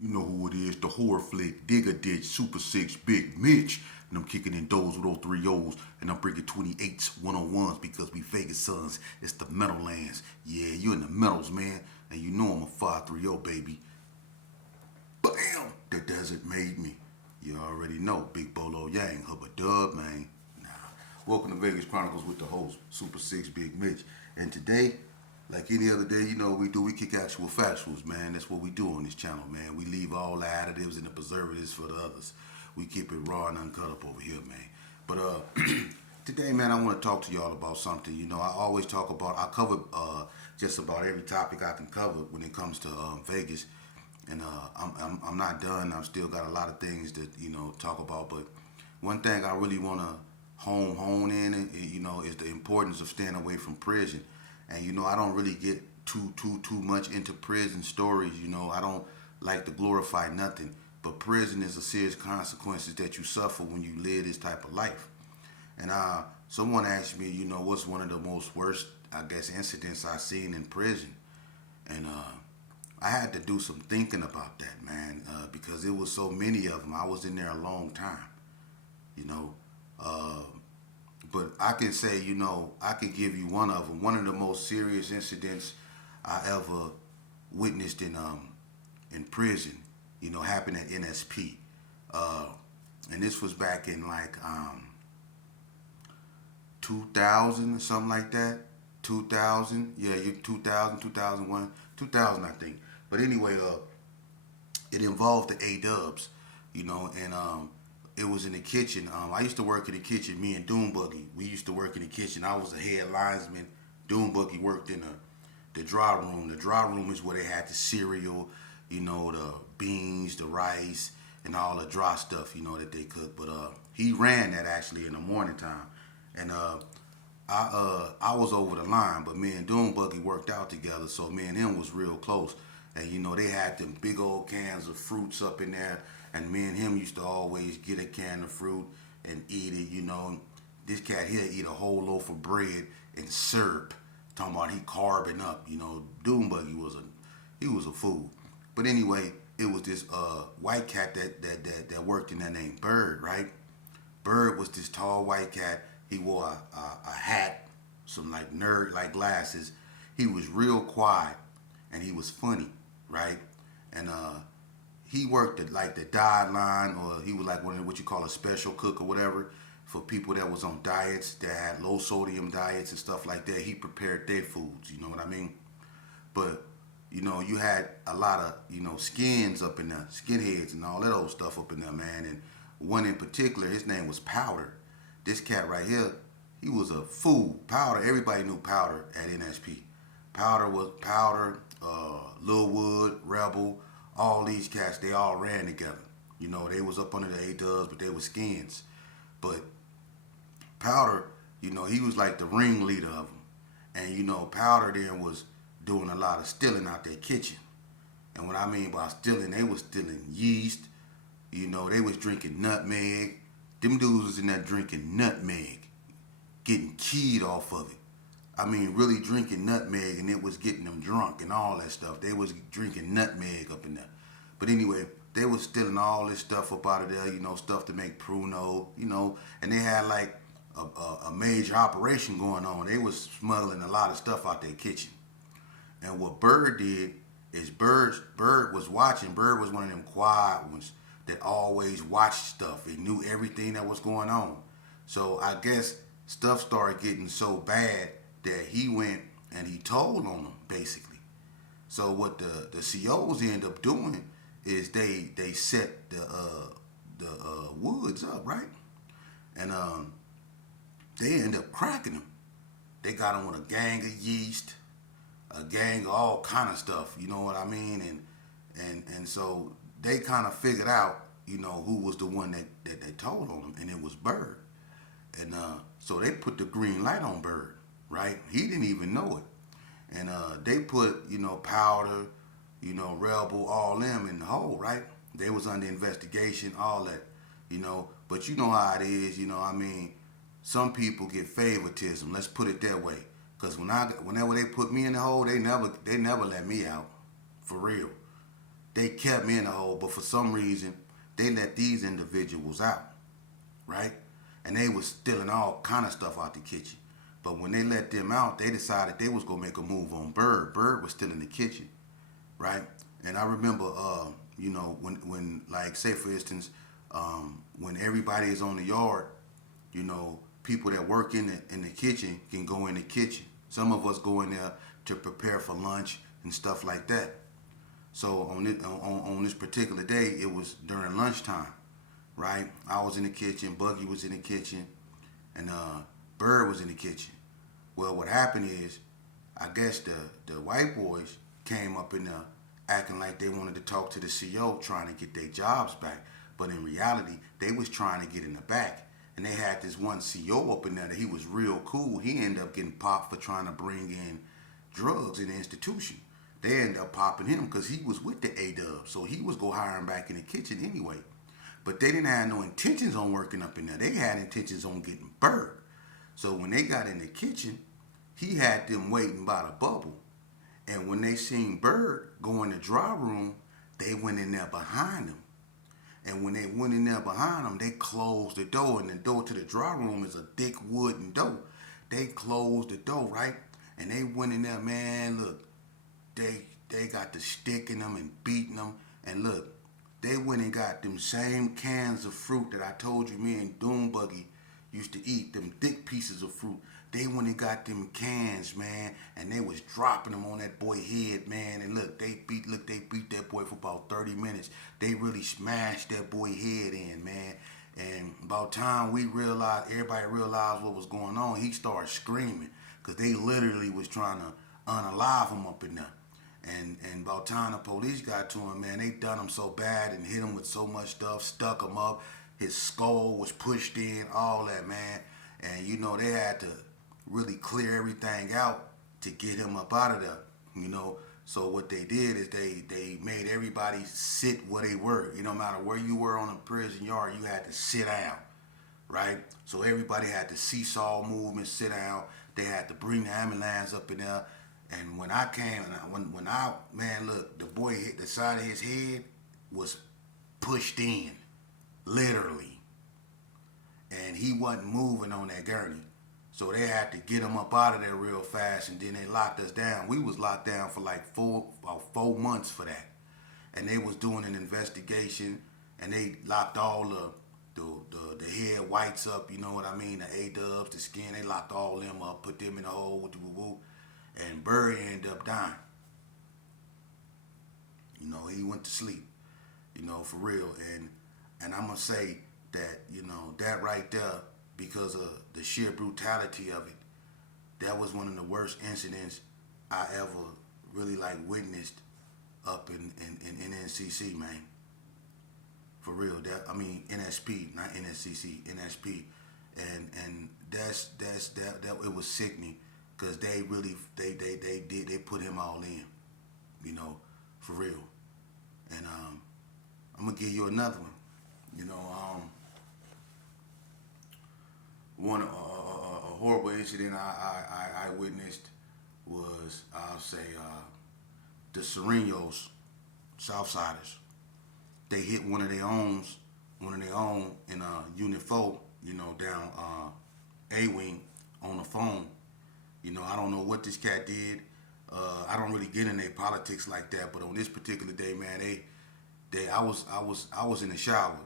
You know who it is, the horror flick, Digger Ditch, Super 6, Big Mitch. And I'm kicking in those with all three O's. And I'm bringing 28s, 101s because we Vegas sons. It's the metal lands. Yeah, you in the metals, man. And you know I'm a 530, baby. Bam! The desert made me. You already know, Big Bolo Yang, Hubba Dub, man. Nah. Welcome to Vegas Chronicles with the host, Super 6, Big Mitch. And today, like any other day, you know what we do, we kick actual factuals, man. That's what we do on this channel, man. We leave all the additives and the preservatives for the others. We keep it raw and uncut up over here, man. But today, man, I want to talk to y'all about something. You know, I always talk about, I cover just about every topic I can cover when it comes to Vegas. And I'm not done. I've still got a lot of things to, talk about. But one thing I really want to hone in, is the importance of staying away from prison. And I don't really get too much into prison stories. I don't like to glorify nothing. But prison is a serious consequences that you suffer when you live this type of life. And someone asked me, what's one of the most worst, I guess, incidents I've seen in prison. And I had to do some thinking about that, man, because it was so many of them. I was in there a long time, you know. Uh, but I can say, I can give you one of them. One of the most serious incidents I ever witnessed in prison, happened at NSP. Uh, and this was back in like 2000 or something like that. 2000, yeah, 2000, 2001, 2000, I think. But anyway, it involved the A-dubs, and it was in the kitchen. I used to work in the kitchen. Me and Doombuggy, we used to work in the kitchen. I was the head linesman. Doombuggy worked in the dry room. The dry room is where they had the cereal, the beans, the rice, and all the dry stuff, that they cook. But he ran that actually in the morning time, and I was over the line, but me and Doombuggy worked out together, so me and him was real close. And they had them big old cans of fruits up in there, and me and him used to always get a can of fruit and eat it. This cat here eat a whole loaf of bread and syrup. Talking about he carbing up. Doombuggy was a fool. But anyway, it was this white cat that worked in there named Bird, right? Bird was this tall white cat. He wore a hat, some like nerd like glasses. He was real quiet, and he was funny, right? And he worked at like the diet line, or he was like one of what you call a special cook or whatever for people that was on diets that had low sodium diets and stuff like that. He prepared their foods, you know what I mean? But you had a lot of skins up in there, skinheads and all that old stuff up in there, man. And one in particular, his name was Powder. This cat right here, he was a fool. Powder, everybody knew Powder at NSP. Powder, Lil Wood, Rebel, all these cats, they all ran together. They was up under the A-dubs, but they were skins. But Powder, he was like the ringleader of them. And Powder then was doing a lot of stealing out their kitchen. And what I mean by stealing, they was stealing yeast. They was drinking nutmeg. Them dudes was in there drinking nutmeg, getting keyed off of it. I mean, really drinking nutmeg, and it was getting them drunk and all that stuff. They was drinking nutmeg up in there. But anyway, they was stealing all this stuff up out of there, stuff to make Pruno, and they had like a major operation going on. They was smuggling a lot of stuff out their kitchen. And what Bird did is Bird was watching. Bird was one of them quiet ones that always watched stuff and knew everything that was going on. So I guess stuff started getting so bad that he went and he told on them basically. So what the COs end up doing is they set the woods up, right? And they end up cracking them. They got them with a gang of yeast, a gang of all kind of stuff. You know what I mean? And so they kind of figured out, who was the one that told on them, and it was Bird. And so they put the green light on Bird, right? He didn't even know it. And they put, Powder, Rebel, all them in the hole, right? They was under investigation, all that, But you know how it is, I mean, some people get favoritism. Let's put it that way. Cause whenever they put me in the hole, they never let me out, for real. they kept me in the hole, but for some reason, they let these individuals out, right? And they was stealing all kind of stuff out the kitchen. But when they let them out, they decided they was gonna make a move on Bird. Bird was still in the kitchen, right? And I remember, when like say for instance, when everybody is on the yard, people that work in the kitchen can go in the kitchen. Some of us go in there to prepare for lunch and stuff like that. So on this particular day, it was during lunchtime, right? I was in the kitchen, Buggy was in the kitchen, and Bird was in the kitchen. Well, what happened is, I guess the white boys came up in there acting like they wanted to talk to the CO, trying to get their jobs back. But in reality, they was trying to get in the back. And they had this one CO up in there that he was real cool. He ended up getting popped for trying to bring in drugs in the institution. They ended up popping him because he was with the A-Dub. So he was go hire him back in the kitchen anyway. But they didn't have no intentions on working up in there. They had intentions on getting Bird. So when they got in the kitchen, he had them waiting by the bubble. And when they seen Bird go in the dry room, they went in there behind him. And when they went in there behind him, they closed the door. And the door to the dry room is a thick wooden door. They closed the door, right? And they went in there, man, look. They got the stick in them and beating them. And look, they went and got them same cans of fruit that I told you me and Doom Buggy used to eat, them thick pieces of fruit. They went and got them cans, man, and they was dropping them on that boy head, man. And look, they beat that boy for about 30 minutes. They really smashed that boy head in, man. And about time everybody realized what was going on, he started screaming because they literally was trying to unalive him up in there. And about time the police got to him, man, they done him so bad and hit him with so much stuff, stuck him up. His skull was pushed in, all that, man. And, they had to really clear everything out to get him up out of there, So what they did is they made everybody sit where they were. No matter where you were on a prison yard, you had to sit down, right? So everybody had the seesaw movement, sit down. They had to bring the ambulance up in there. And when I came, man, look, the boy hit the side of his head was pushed in, literally. And he wasn't moving on that gurney. So they had to get him up out of there real fast, and then they locked us down. We was locked down for like about 4 months for that. And they was doing an investigation, and they locked all the head whites up, you know what I mean, the A-dubs, the skin, they locked all them up, put them in the hole with the woo-woo. And Burry ended up dying. He went to sleep, for real. And I'm going to say that, that right there, because of the sheer brutality of it, that was one of the worst incidents I ever really witnessed up in NCC, man. For real. NSP, not NSCC, NSP. And that's it was sickening. Because they really, they put him all in, for real. And I'm going to give you another one. A horrible incident I witnessed was, I'll say, the Serenos, Southsiders. They hit one of their own in Unit 4, down A-Wing on the phone. I don't know what this cat did. I don't really get in their politics like that, but on this particular day, man, I was in the shower.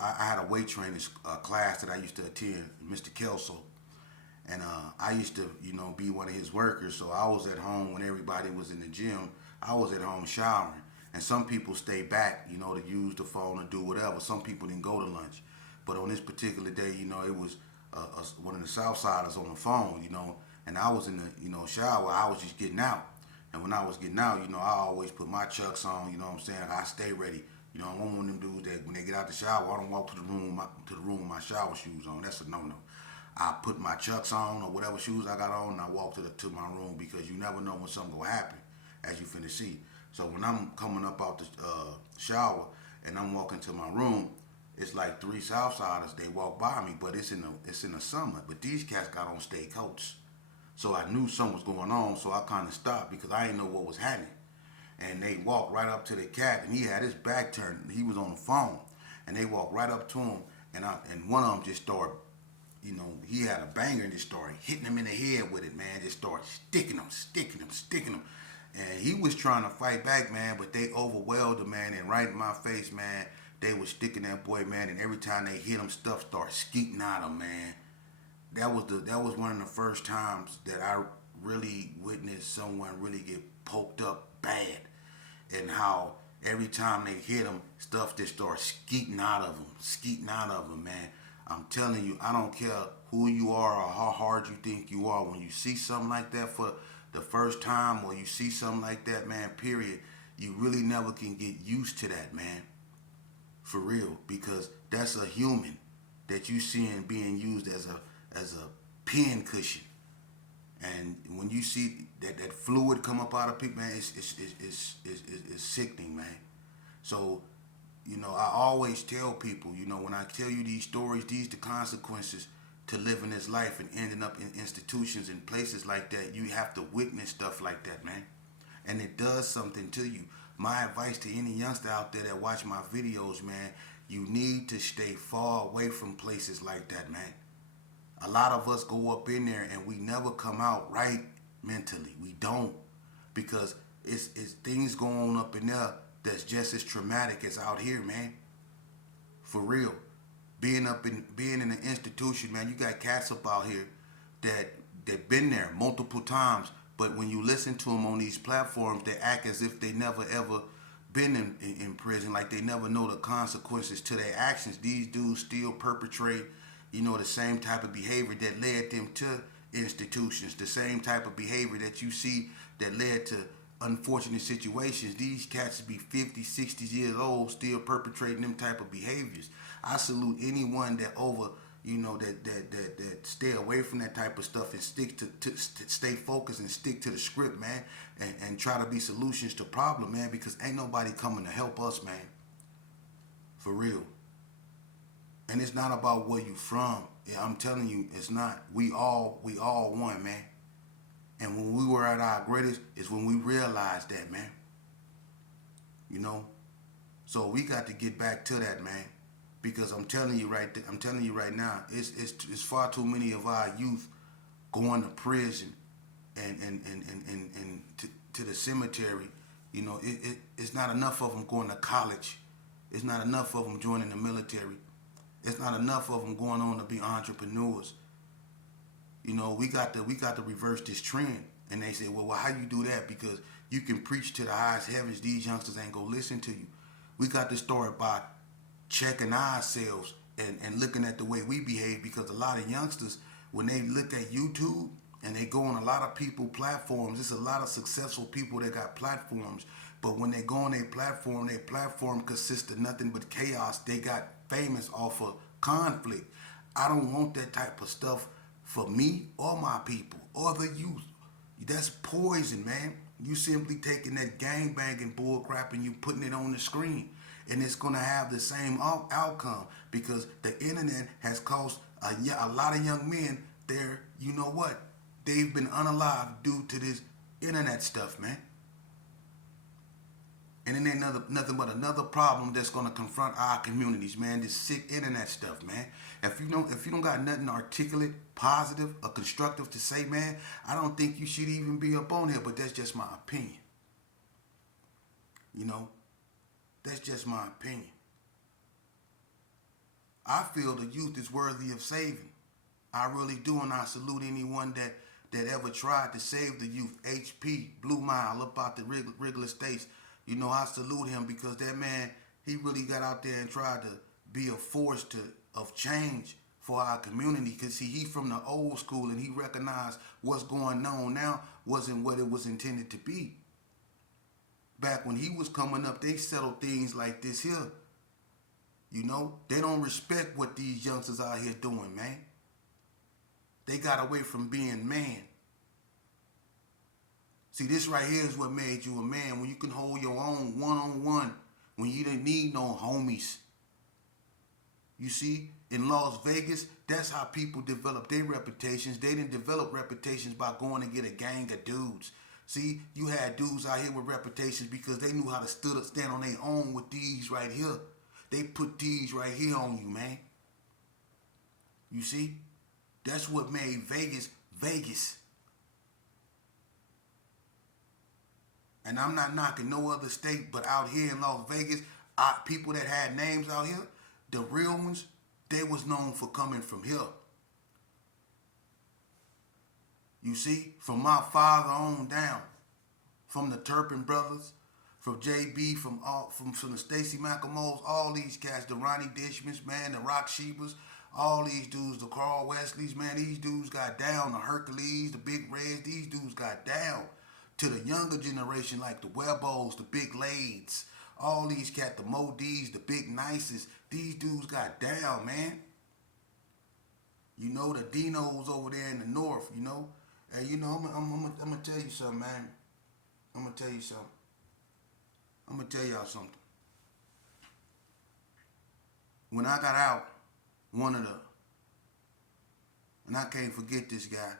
I had a weight training class that I used to attend, Mr. Kelso, and I used to, be one of his workers. So I was at home when everybody was in the gym. I was at home showering, and some people stay back, to use the phone or do whatever. Some people didn't go to lunch, but on this particular day, it was one of the Southsiders on the phone, and I was in the, shower. I was just getting out. And when I was getting out, I always put my chucks on, you know what I'm saying? I stay ready. I'm one of them dudes that when they get out the shower, I don't walk to the room with my shower shoes on. That's a no-no. I put my chucks on or whatever shoes I got on, and I walk to my room because you never know when something will happen, as you finna see. So when I'm coming up out the shower and I'm walking to my room, it's like 3 Southsiders. They walk by me, but it's in the summer. But these cats got on state coats. So I knew something was going on, so I kind of stopped because I didn't know what was happening. and they walked right up to the cat, and he had his back turned. He was on the phone, and they walked right up to him, and one of them just started, he had a banger and just started hitting him in the head with it, man. Just started sticking him. And he was trying to fight back, man, but they overwhelmed him, man, and right in my face, man, they was sticking that boy, man, and every time they hit him, stuff started skeeting out of him, man. That was one of the first times that I really witnessed someone really get poked up bad, and how every time they hit him, stuff just starts skeeting out of him, man. I'm telling you, I don't care who you are or how hard you think you are. When you see something like that for the first time, or you see something like that, man, period, you really never can get used to that, man. For real, because that's a human that you seeing being used as a pin cushion. And when you see that fluid come up out of people, man, it's sickening, man. So, I always tell people, when I tell you these stories, these the consequences to living this life and ending up in institutions and places like that. You have to witness stuff like that, man. And it does something to you. My advice to any youngster out there that watch my videos, man, you need to stay far away from places like that, man. A lot of us go up in there and we never come out right mentally. We don't, because it's things going on up in there that's just as traumatic as out here, man. For real. Being in an institution, man, you got cats up out here that been there multiple times, but when you listen to them on these platforms, they act as if they never ever been in prison, like they never know the consequences to their actions. These dudes still perpetrate, the same type of behavior that led them to institutions, the same type of behavior that you see that led to unfortunate situations. These cats be 50, 60 years old still perpetrating them type of behaviors. I salute anyone that that stay away from that type of stuff and stick to stay focused and stick to the script, man, and try to be solutions to problem, man, because ain't nobody coming to help us, man. For real. And it's not about where you from. Yeah, I'm telling you, it's not. We all one, man. And when we were at our greatest is when we realized that, man. So we got to get back to that, man. Because I'm telling you right now, it's far too many of our youth going to prison and to the cemetery. It's not enough of them going to college. It's not enough of them joining the military. It's not enough of them going on to be entrepreneurs. We got to reverse this trend. And they say, well, how you do that? Because you can preach to the highest heavens. These youngsters ain't gonna listen to you. We got to start by checking ourselves and looking at the way we behave, because a lot of youngsters, when they look at YouTube and they go on a lot of people platforms, there's a lot of successful people that got platforms, but when they go on their platform consists of nothing but chaos. They got famous off of conflict. I don't want that type of stuff for me or my people or the youth. That's poison, man. You simply taking that gangbanging bull crap and you putting it on the screen. And it's going to have the same outcome, because the internet has caused a lot of young men there, they've been unalived due to this internet stuff, man. And it ain't nothing but another problem that's gonna confront our communities, man. This sick internet stuff, man. If you don't got nothing articulate, positive, or constructive to say, man, I don't think you should even be up on here. But that's just my opinion. That's just my opinion. I feel the youth is worthy of saving. I really do, and I salute anyone that ever tried to save the youth. HP, Blue Mile, up out the Wrigley States. I salute him, because that man, he really got out there and tried to be a force of change for our community. Because see, he from the old school, and he recognized what's going on now wasn't what it was intended to be. Back when he was coming up, they settled things like this here. They don't respect what these youngsters out here doing, man. They got away from being man. See, this right here is what made you a man, when you can hold your own one-on-one, when you didn't need no homies. You see, in Las Vegas, that's how people develop their reputations. They didn't develop reputations by going and get a gang of dudes. See, you had dudes out here with reputations because they knew how to stand on their own with these right here. They put these right here on you, man. You see? That's what made Vegas Vegas. And I'm not knocking no other state, but out here in Las Vegas, people that had names out here, the real ones, they was known for coming from here. You see, from my father on down, from the Turpin brothers, from JB, from the Stacy McElmoes, all these cats, the Ronnie Dishmans, man, the Rock Sheepers, all these dudes, the Carl Wesleys, man, these dudes got down, the Hercules, the Big Reds, these dudes got down. To the younger generation, like the Webbos, the Big Lades, all these cats, the Modis, the Big Nices, these dudes got down, man. You know, the Dinos over there in the north, you know. And you know, I'm gonna tell you something, man. I'm gonna tell you something. I'm gonna tell y'all something. When I got out, and I can't forget this guy.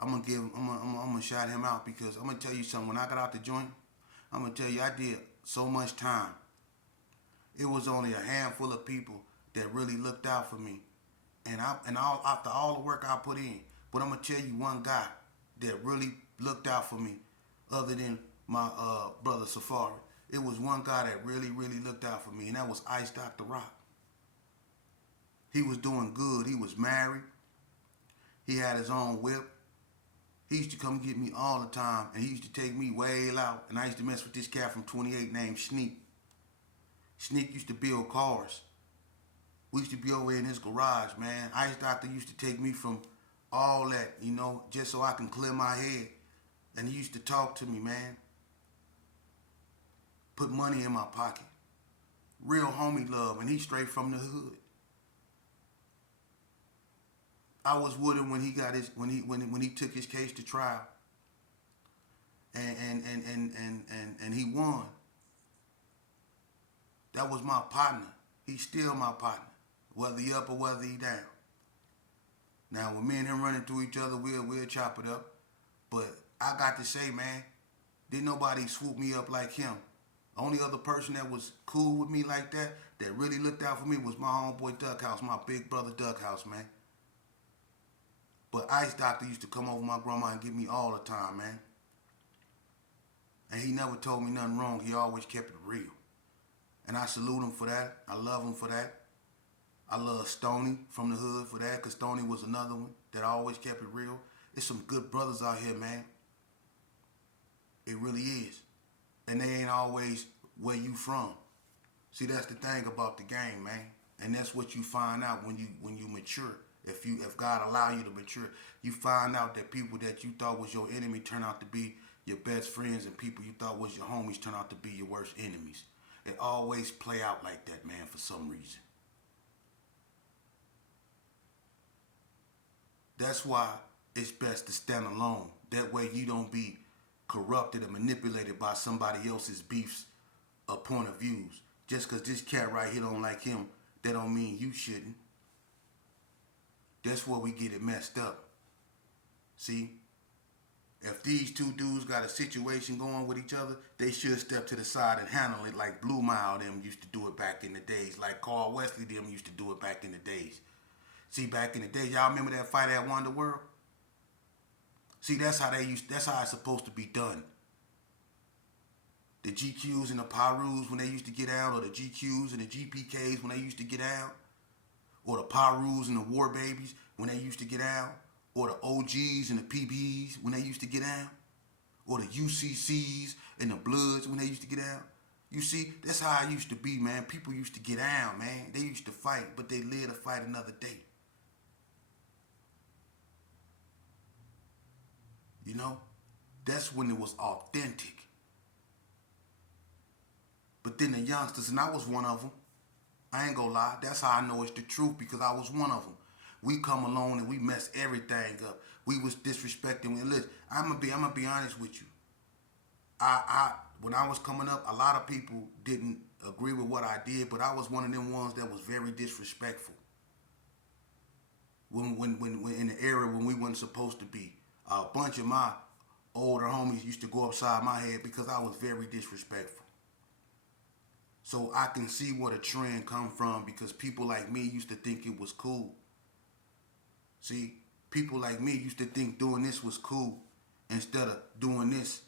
I'm gonna shout him out because I'm gonna tell you something. When I got out the joint, I'm gonna tell you I did so much time. It was only a handful of people that really looked out for me, and after all the work I put in. But I'm gonna tell you one guy that really looked out for me, other than my brother Safari. It was one guy that really, really looked out for me, and that was Ice Dr. Rock. He was doing good. He was married. He had his own whip. He used to come get me all the time, and he used to take me way out. And I used to mess with this cat from 28 named Sneak. Sneak used to build cars. We used to be over in his garage, man. Ice Doctor used to take me from all that, you know, just so I can clear my head. And he used to talk to me, man. Put money in my pocket. Real homie love, and he's straight from the hood. I was with him when he took his case to trial. And he won. That was my partner. He's still my partner, whether he up or whether he down. Now, when me and him running through each other, we'll chop it up. But I got to say, man, didn't nobody swoop me up like him. Only other person that was cool with me like that really looked out for me, was my homeboy Duckhouse, my big brother Duckhouse, man. But Ice Doctor used to come over my grandma and get me all the time, man. And he never told me nothing wrong. He always kept it real. And I salute him for that. I love him for that. I love Stoney from the hood for that, because Stoney was another one that always kept it real. There's some good brothers out here, man. It really is. And they ain't always where you from. See, that's the thing about the game, man. And that's what you find out when you mature. If God allow you to mature, you find out that people that you thought was your enemy turn out to be your best friends, and people you thought was your homies turn out to be your worst enemies. It always play out like that, man, for some reason. That's why it's best to stand alone. That way you don't be corrupted and manipulated by somebody else's beefs or point of views. Just because this cat right here don't like him, that don't mean you shouldn't. That's where we get it messed up. See? If these two dudes got a situation going with each other, they should step to the side and handle it like Blue Mile them used to do it back in the days. Like Carl Wesley them used to do it back in the days. See, back in the day, y'all remember that fight at Wonder World? See, that's how it's supposed to be done. The GQs and the Pyrus when they used to get out, or the GQs and the GPKs when they used to get out, or the Pyrus and the War Babies when they used to get out, or the OGs and the PBs when they used to get out, or the UCCs and the Bloods when they used to get out. You see, that's how it used to be, man. People used to get out, man. They used to fight, but they live to fight another day. You know, that's when it was authentic. But then the youngsters, and I was one of them. I ain't gonna lie. That's how I know it's the truth, because I was one of them. We come along and we mess everything up. We was disrespecting. Listen, I'm gonna be honest with you. When I was coming up, a lot of people didn't agree with what I did, but I was one of them ones that was very disrespectful. When in the era when we wasn't supposed to be, a bunch of my older homies used to go upside my head because I was very disrespectful. So I can see where the trend come from because people like me used to think it was cool. See, people like me used to think doing this was cool instead of doing this.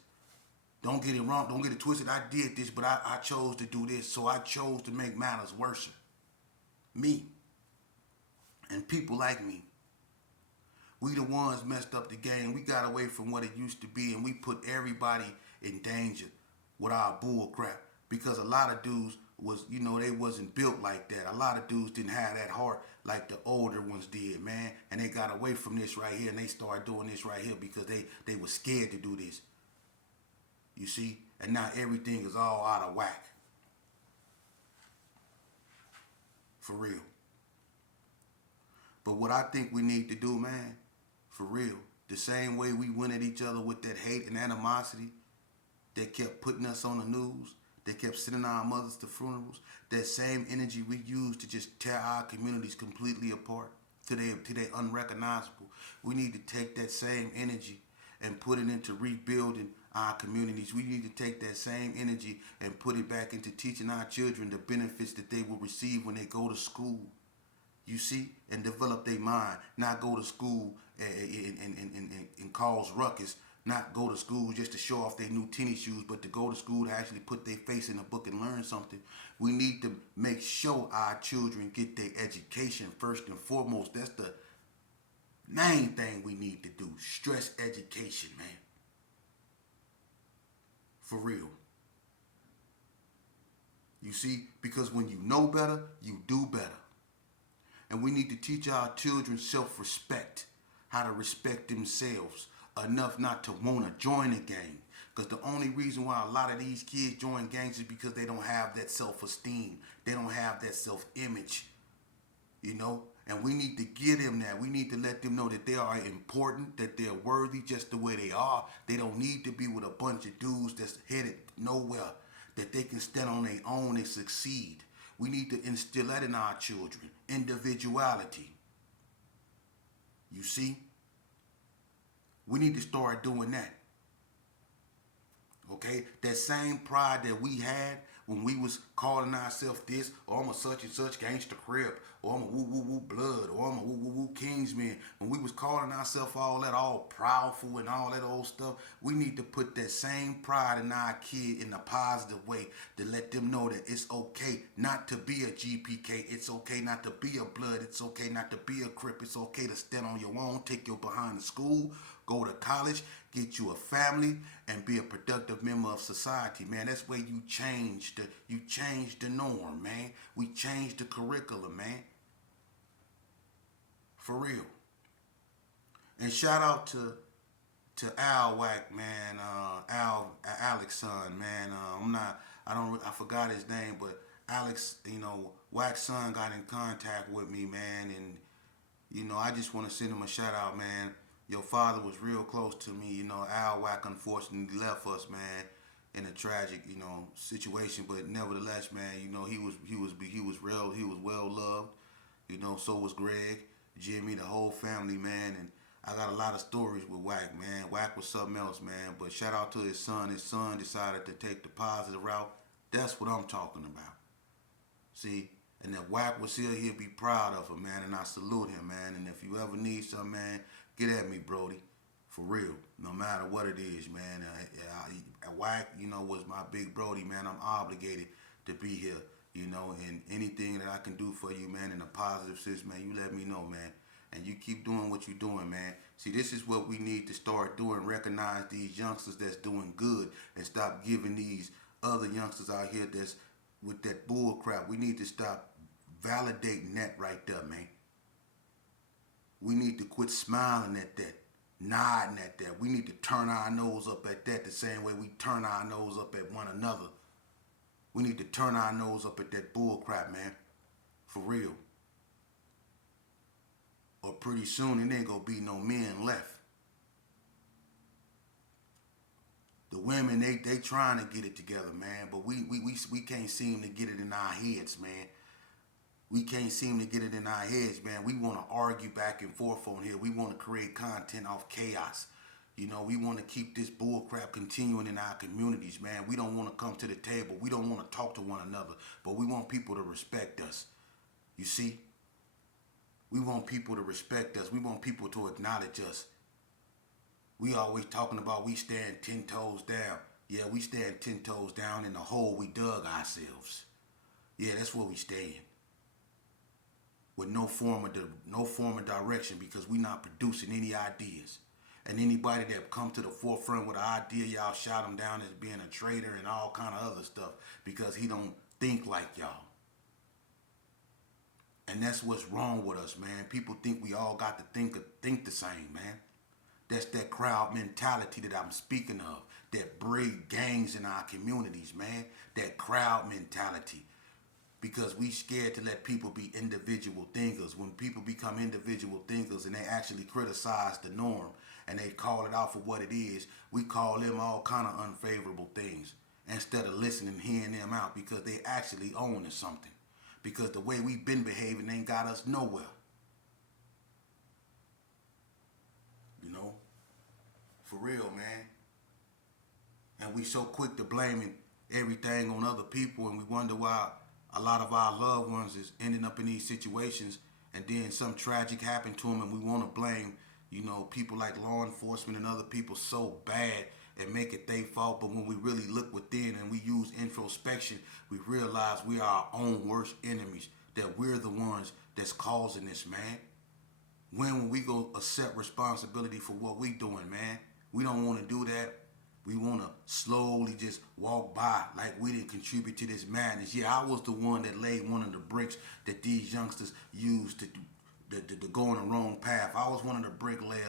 Don't get it wrong. Don't get it twisted. I did this, but I chose to do this. So I chose to make matters worse. Me and people like me. We the ones messed up the game. We got away from what it used to be, and we put everybody in danger with our bull crap. Because a lot of dudes was, they wasn't built like that. A lot of dudes didn't have that heart like the older ones did, man. And they got away from this right here, and they started doing this right here because they were scared to do this. You see? And now everything is all out of whack. For real. But what I think we need to do, man, for real, the same way we went at each other with that hate and animosity that kept putting us on the news, that kept sending our mothers to funerals, that same energy we use to just tear our communities completely apart, till they unrecognizable. We need to take that same energy and put it into rebuilding our communities. We need to take that same energy and put it back into teaching our children the benefits that they will receive when they go to school. You see, and develop their mind, not go to school and cause ruckus, not go to school just to show off their new tennis shoes, but to go to school to actually put their face in a book and learn something. We need to make sure our children get their education first and foremost. That's the main thing we need to do. Stress education, man. For real. You see, because when you know better, you do better. And we need to teach our children self-respect, how to respect themselves enough not to want to join a gang. Because the only reason why a lot of these kids join gangs is because they don't have that self-esteem. They don't have that self-image, And we need to give them that. We need to let them know that they are important, that they're worthy just the way they are. They don't need to be with a bunch of dudes that's headed nowhere, that they can stand on their own and succeed. We need to instill that in our children. Individuality. You see? We need to start doing that. Okay? That same pride that we had when we was calling ourselves this, or I'm a such and such gangster crip, or I'm a woo woo woo blood, or I'm a woo woo woo kingsman. When we was calling ourselves all that, all proudful and all that old stuff, we need to put that same pride in our kid in a positive way to let them know that it's okay not to be a GPK. It's okay not to be a blood. It's okay not to be a crip. It's okay to stand on your own, take your behind to school, go to college, get you a family, and be a productive member of society, man. That's where you change the norm, man. We change the curriculum, man. For real. And shout out to Al Wack, man. Alex's son, man. I forgot his name, but Alex, Wack's son got in contact with me, man, and I just want to send him a shout out, man. Your father was real close to me. Al Wack unfortunately left us, man, in a tragic, situation. But nevertheless, man, he was well loved. So was Greg, Jimmy, the whole family, man. And I got a lot of stories with Wack, man. Wack was something else, man. But shout out to his son. His son decided to take the positive route. That's what I'm talking about. See? And if Wack was here, he'd be proud of him, man. And I salute him, man. And if you ever need something, man, get at me, Brody. For real. No matter what it is, man. Wack, was my big Brody, man. I'm obligated to be here, and anything that I can do for you, man, in a positive sense, man, you let me know, man. And you keep doing what you're doing, man. See, this is what we need to start doing. Recognize these youngsters that's doing good and stop giving these other youngsters out here that's with that bull crap. We need to stop validating that right there, man. We need to quit smiling at that, nodding at that. We need to turn our nose up at that the same way we turn our nose up at one another. We need to turn our nose up at that bull crap, man. For real. Or pretty soon it ain't gonna be no men left. The women, they trying to get it together, man, but we can't seem to get it in our heads, man. We can't seem to get it in our heads, man. We want to argue back and forth on here. We want to create content off chaos. You know, we want to keep this bull crap continuing in our communities, man. We don't want to come to the table. We don't want to talk to one another, but we want people to respect us. You see? We want people to respect us. We want people to acknowledge us. We always talking about we stand 10 toes down. Yeah, we stand 10 toes down in the hole we dug ourselves. Yeah, that's where we stand. With no form of direction because we not producing any ideas. And anybody that come to the forefront with an idea, y'all shout him down as being a traitor and all kind of other stuff because he don't think like y'all. And that's what's wrong with us, man. People think we all got to think the same, man. That's that crowd mentality that I'm speaking of. That breed gangs in our communities, man. That crowd mentality. Because we scared to let people be individual thinkers. When people become individual thinkers and they actually criticize the norm and they call it out for what it is, we call them all kind of unfavorable things instead of listening and hearing them out because they actually own to something. Because the way we've been behaving ain't got us nowhere. You know? For real, man. And we so quick to blaming everything on other people and we wonder why a lot of our loved ones is ending up in these situations and then some tragic happened to them and we want to blame, you know, people like law enforcement and other people so bad and make it their fault. But when we really look within and we use introspection, we realize we are our own worst enemies, that we're the ones that's causing this, man. When will we go accept responsibility for what we doing, man? We don't want to do that. We want to slowly just walk by like we didn't contribute to this madness. Yeah, I was the one that laid one of the bricks that these youngsters used to go on the wrong path. I was one of the bricklayers